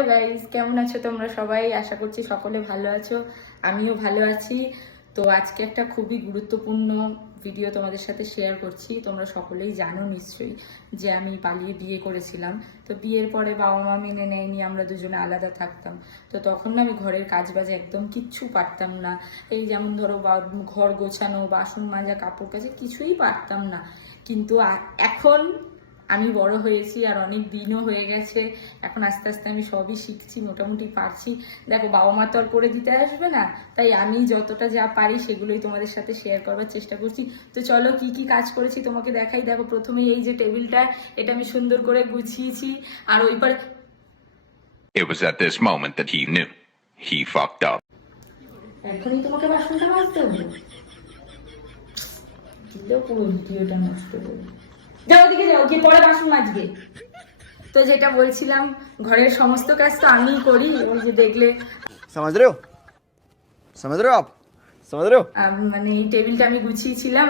Hello guys, কেমন আছো তোমরা সবাই? আশা করছি সকলে ভালো আছো, আমিও ভালো আছি। তো আজকে একটা খুবই গুরুত্বপূর্ণ ভিডিও তোমাদের সাথে শেয়ার করছি, তোমরা সকলেই জানো নিশ্চয়ই যে আমি পালিয়ে বিয়ে করেছিলাম। তো বিয়ের পরে বাবা মা মেনে নেয়নি, আমরা দুজনে আলাদা থাকতাম। তো তখন আমি ঘরের কাজ বাজ একদম কিচ্ছু পারতাম না। এই যেমন ধরো ঘর গোছানো, বাসন মাজা, কাপড় কাছে কিছুই পারতাম না। কিন্তু এখন আমি বড় হয়েছি আর অনেক দিনও হয়ে গেছে। এখন আস্তে আস্তে আমি সবই শিখছি মোটামুটি পারছি। দেখো বাবা মা তো আর করে দিতে আসবে না তাই আমি যতটা যা পারি সেগুলোই তোমাদের সাথে শেয়ার করবার চেষ্টা করছি। তো চলো কি কি কাজ করেছি তোমাকে দেখাই। দেখো প্রথমে এই যে টেবিলটা এটা আমি সুন্দর করে গুছিয়েছি। আর ওই পারে It was at this moment that he knew. He fucked up. এখনই তোমাকে বাসনটা মাজতে হবে? দিলেও পুরো ভিডিওটা নষ্ট করে যাও ওদিকে যাও গিয়ে পরে বাসন মাজবে। তো যেটা বলছিলাম ঘরের সমস্ত কাজ তো আমিই করি ওই যে দেখলে। সমাজ রেও সমাজ আপ সমাজ মানে এই টেবিলটা আমি গুছিয়েছিলাম